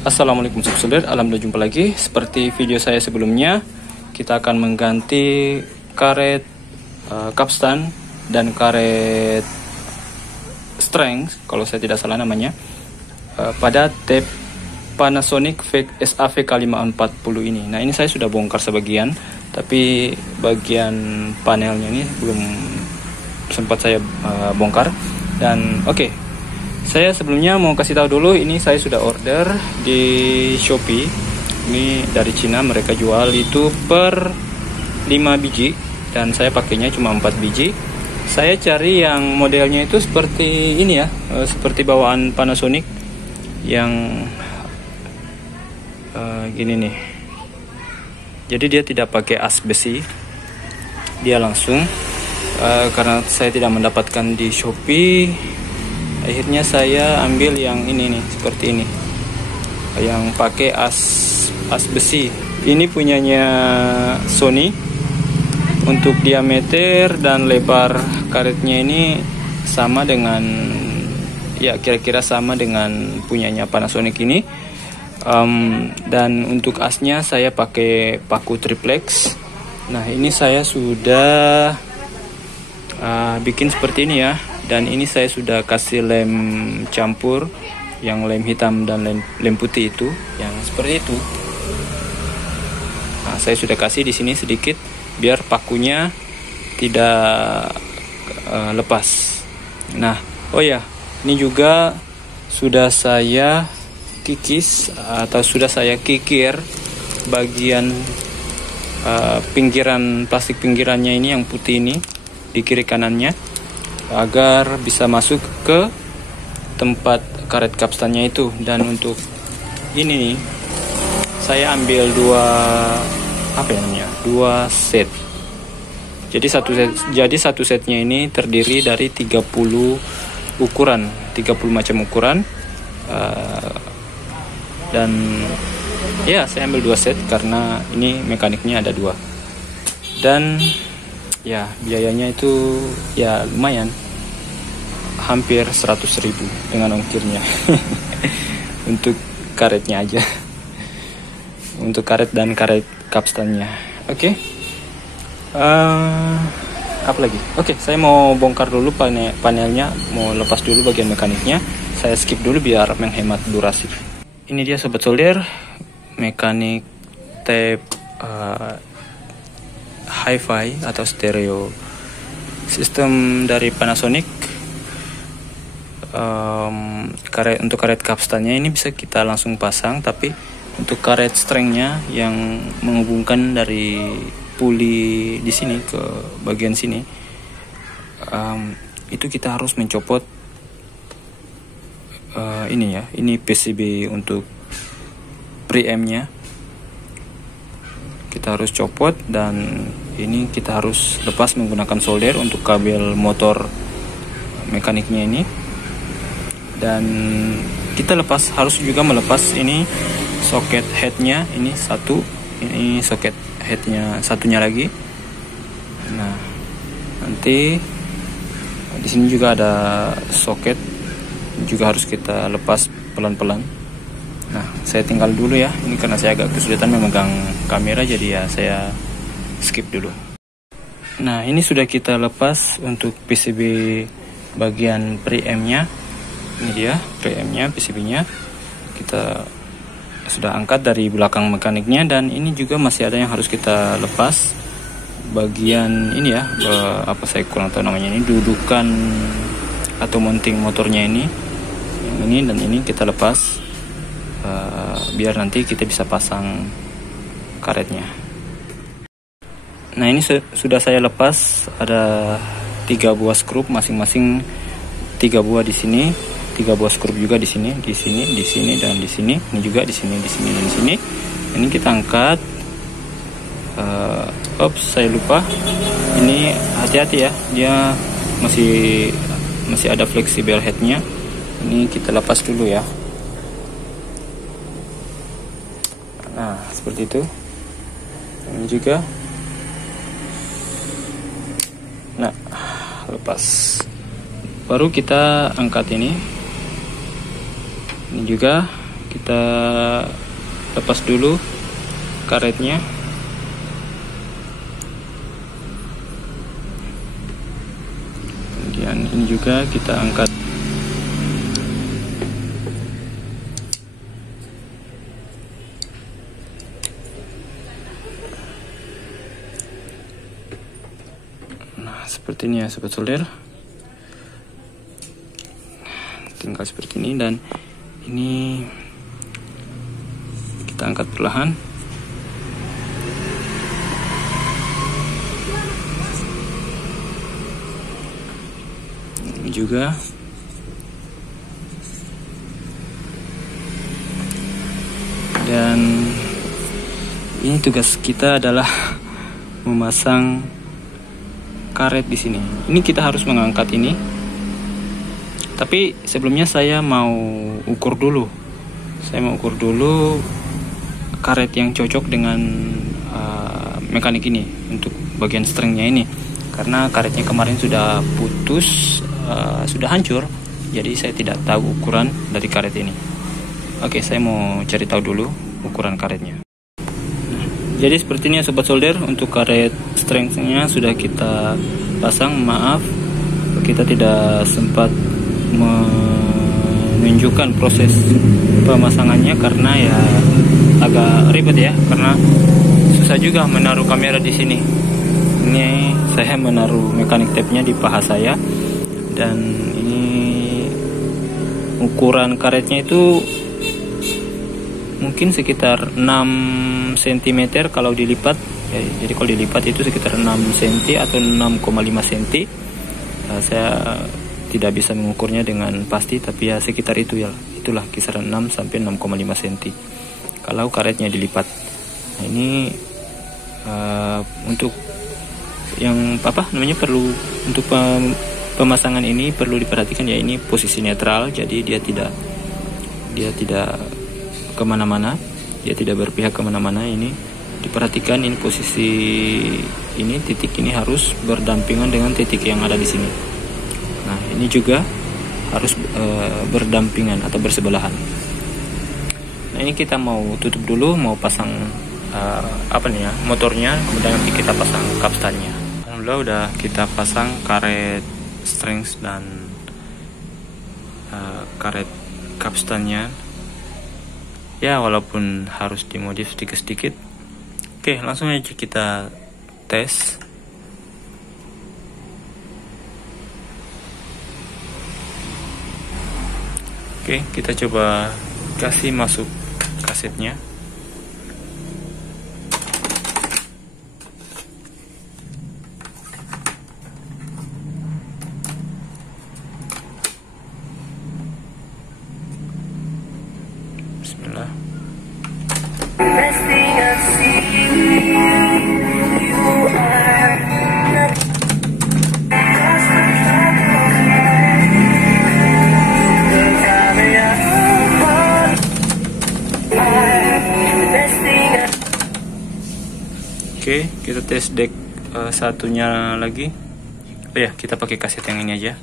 Assalamualaikum subscriber, alhamdulillah jumpa lagi. Seperti video saya sebelumnya, kita akan mengganti karet capstan dan karet strength, kalau saya tidak salah namanya, pada tape Panasonic SAV-K540 ini. Nah, ini saya sudah bongkar sebagian, tapi bagian panelnya ini belum sempat saya bongkar. Dan oke. Saya sebelumnya mau kasih tahu dulu, ini saya sudah order di Shopee. Ini dari Cina, mereka jual itu per 5 biji dan saya pakainya cuma 4 biji. Saya cari yang modelnya itu seperti ini ya, seperti bawaan Panasonic yang gini nih. Jadi dia tidak pakai as besi, dia langsung. Karena saya tidak mendapatkan di Shopee, akhirnya saya ambil yang ini nih, seperti ini, yang pakai as besi. Ini punyanya Sony. Untuk diameter dan lebar karetnya ini sama dengan, ya kira-kira sama dengan punyanya Panasonic ini. Dan untuk asnya saya pakai paku triplex. Nah, ini saya sudah bikin seperti ini ya. Dan ini saya sudah kasih lem campur, yang lem hitam dan lem putih itu, yang seperti itu. Nah, saya sudah kasih di sini sedikit biar pakunya tidak lepas. Nah, oh ya, ini juga sudah saya kikis atau sudah saya kikir bagian pinggiran, plastik pinggirannya ini yang putih ini di kiri kanannya, agar bisa masuk ke tempat karet capstannya itu. Dan untuk ini saya ambil dua set. Jadi satu setnya ini terdiri dari 30 ukuran, 30 macam ukuran. Dan ya, saya ambil 2 set karena ini mekaniknya ada 2. Dan ya, biayanya itu ya lumayan, hampir 100.000 dengan ongkirnya. Untuk karetnya aja, untuk karet dan karet capstannya. Oke. Apa lagi? Oke, saya mau bongkar dulu panelnya, mau lepas dulu bagian mekaniknya. Saya skip dulu biar menghemat durasi. Ini dia sobat solder, mekanik tape hi-fi atau stereo sistem dari Panasonic. Untuk karet capstannya ini bisa kita langsung pasang, tapi untuk karet strengthnya yang menghubungkan dari puli di sini ke bagian sini, itu kita harus mencopot ini ya, ini PCB untuk preamp-nya kita harus copot, dan ini kita harus lepas menggunakan solder untuk kabel motor mekaniknya ini. Dan kita harus juga melepas ini soket headnya, ini satu, ini soket headnya satunya lagi. Nah, nanti di sini juga ada soket, juga harus kita lepas pelan-pelan. Nah, saya tinggal dulu ya, ini karena saya agak kesulitan memegang kamera, jadi ya saya skip dulu. Nah, ini sudah kita lepas untuk PCB bagian preamp-nya. Ini dia preamp-nya, PCB-nya. Kita sudah angkat dari belakang mekaniknya, dan ini juga masih ada yang harus kita lepas. Bagian ini ya, apa saya kurang tahu namanya, ini dudukan atau mounting motornya ini. Yang ini dan ini kita lepas. Biar nanti kita bisa pasang karetnya. Nah, ini sudah saya lepas, ada 3 buah skrup, masing-masing 3 buah di sini, 3 buah skrup juga di sini, di sini, di sini, dan di sini. Ini juga di sini, di sini, dan di sini. Ini kita angkat. Saya lupa. Ini hati-hati ya, dia masih ada fleksibel headnya. Ini kita lepas dulu ya. Nah, seperti itu. Ini juga. Nah, lepas. Baru kita angkat ini. Ini juga kita kita lepas dulu karetnya. Kemudian ini juga kita angkat. Nah, seperti ini ya sobat solder. Tinggal seperti ini, dan ini kita angkat perlahan. Ini juga. Dan ini tugas kita adalah memasang karet di sini. Ini kita harus mengangkat ini. Tapi sebelumnya saya mau ukur dulu. Saya mau ukur dulu karet yang cocok dengan mekanik ini untuk bagian stringnya ini. Karena karetnya kemarin sudah putus, sudah hancur. Jadi saya tidak tahu ukuran dari karet ini. Oke, saya mau cari tahu dulu ukuran karetnya. Jadi seperti ini ya sobat solder, untuk karet stringnya sudah kita pasang. Maaf, kita tidak sempat menunjukkan proses pemasangannya karena ya agak ribet ya, karena susah juga menaruh kamera di sini. Ini saya menaruh mekanik tape-nya di paha saya, dan ini ukuran karetnya itu mungkin sekitar 6 cm kalau dilipat ya. Jadi kalau dilipat itu sekitar 6 cm atau 6,5 cm. Saya tidak bisa mengukurnya dengan pasti, tapi ya sekitar itu ya, itulah kisaran 6 sampai 6,5 cm kalau karetnya dilipat. Nah, ini untuk yang perlu untuk pemasangan ini perlu diperhatikan ya, ini posisi netral, jadi dia tidak kemana-mana, dia tidak berpihak kemana-mana. Ini diperhatikan, ini posisi ini, titik ini harus berdampingan dengan titik yang ada di sini. Nah, ini juga harus berdampingan atau bersebelahan. Nah, ini kita mau tutup dulu, mau pasang motornya, kemudian nanti kita pasang kapstannya. Alhamdulillah udah kita pasang karet strings dan karet kapstannya. Ya, walaupun harus dimodif sedikit-sedikit. Oke, langsung aja kita tes. Oke, kita coba kasih masuk kasetnya. Bismillah. Oke, kita tes deck satunya lagi. Oh ya, kita pakai kaset yang ini aja.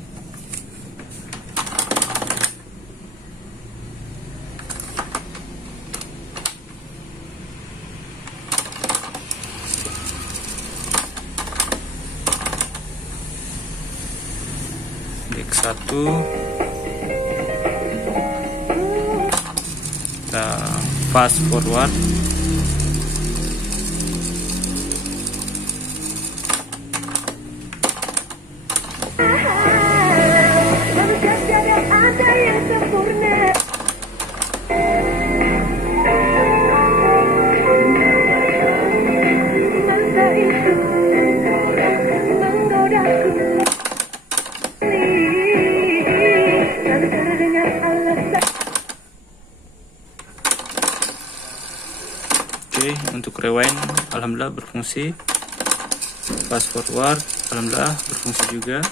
Deck 1. Kita fast forward. Oke, untuk rewind alhamdulillah berfungsi. Fast forward alhamdulillah berfungsi juga.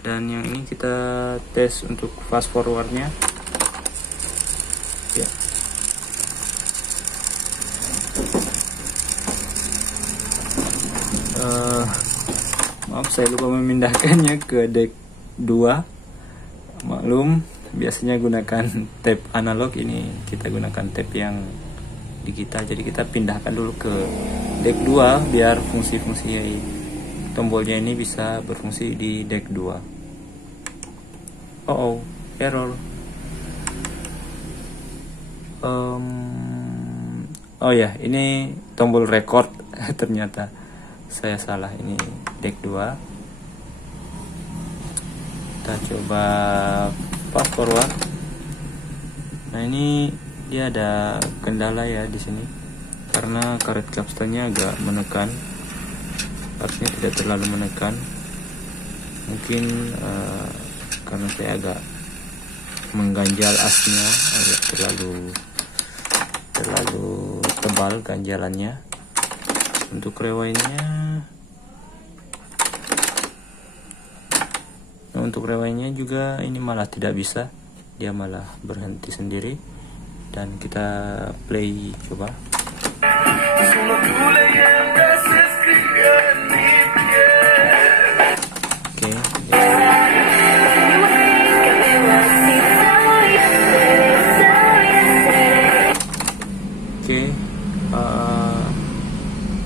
Dan yang ini kita tes untuk fast forwardnya ya. Maaf, saya lupa memindahkannya ke deck 2. Maklum, biasanya gunakan tape analog, ini kita gunakan tape yang digital. Jadi kita pindahkan dulu ke deck 2 biar fungsi-fungsi tombolnya ini bisa berfungsi di deck 2. Oh, error. Oh ya, ini tombol record. Ternyata saya salah, ini deck 2. Kita coba fast forward. Nah, ini dia ada kendala ya di sini karena karet capstan-nya agak menekan, harusnya tidak terlalu menekan. Mungkin karena saya agak mengganjal asnya, agak terlalu tebal ganjalannya. Untuk rewainya juga ini malah tidak bisa, dia malah berhenti sendiri. Dan kita play coba. Oke,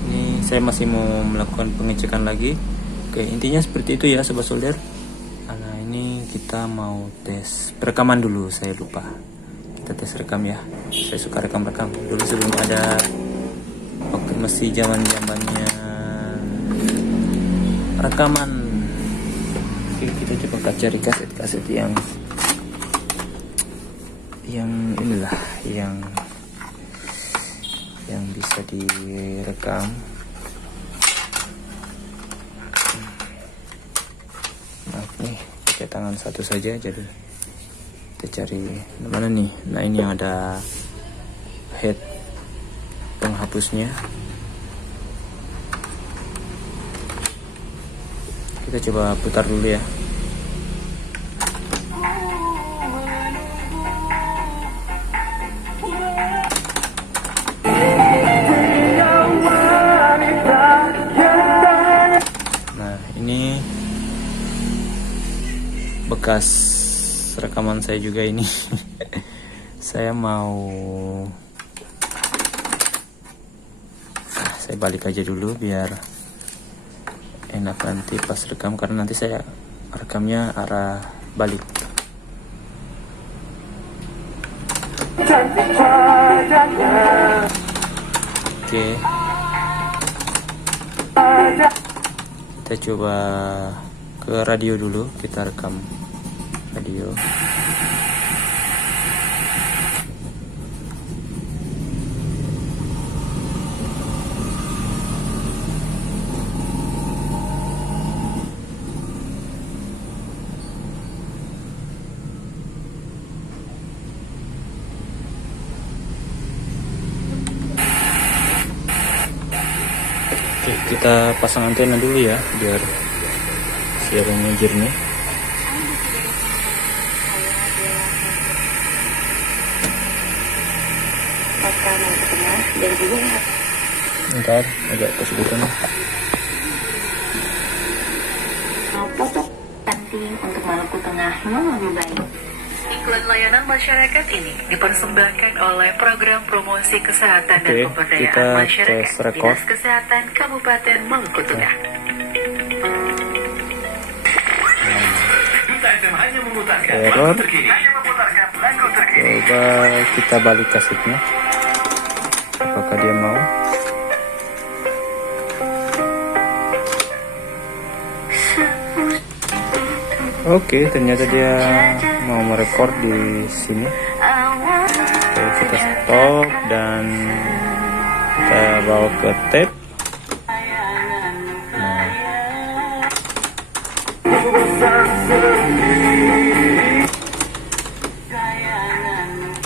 ini saya masih mau melakukan pengecekan lagi. Oke, intinya seperti itu ya sobat solder. Nah, ini kita mau tes perekaman dulu, saya lupa. Kita tes rekam ya. Saya suka rekam-rekam dulu sebelum ada, waktu masih zamannya rekaman. Oke, kita coba cari kaset yang inilah yang bisa direkam. Maaf nih, pakai tangan satu saja, jadi kita cari mana nih. Nah, ini ada head penghapusnya. Kita coba putar dulu ya. Nah, ini bekas rekaman saya juga ini. Saya balik aja dulu biar enak nanti pas rekam, karena nanti saya rekamnya arah balik. Oke, kita coba ke radio dulu, kita rekam radio. Oke, kita pasang antena dulu ya biar siarannya jernih. Bentar, agak kesulitan. Foto penting untuk Maluku Tengahnya lebih baik. Iklan layanan masyarakat ini dipersembahkan oleh Program Promosi Kesehatan dan Pemberdayaan Masyarakat Dinas Kesehatan Kabupaten Maluku Tengah. Error. Coba kita balik kasetnya. Apakah dia mau? Oke, ternyata dia mau merekord di sini. Oke, kita stop dan kita bawa ke tape. Nah,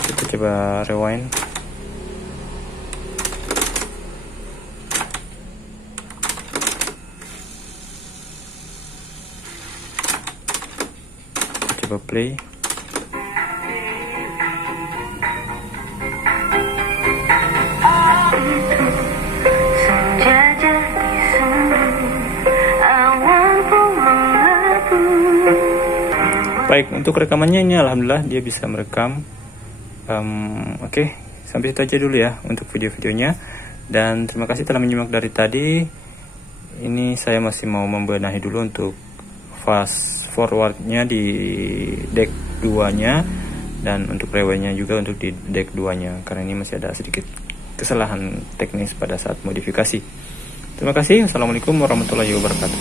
kita coba rewind. Coba play. Apa baik untuk rekamannya ini alhamdulillah dia bisa merekam. Oke, sampai situ aja dulu ya untuk video-videonya, dan terima kasih telah menyimak dari tadi. Ini saya masih mau membenahi dulu untuk fast forwardnya di deck 2 nya, dan untuk rewind-nya juga untuk di deck 2 nya, karena ini masih ada sedikit kesalahan teknis pada saat modifikasi. Terima kasih. Assalamualaikum warahmatullahi wabarakatuh.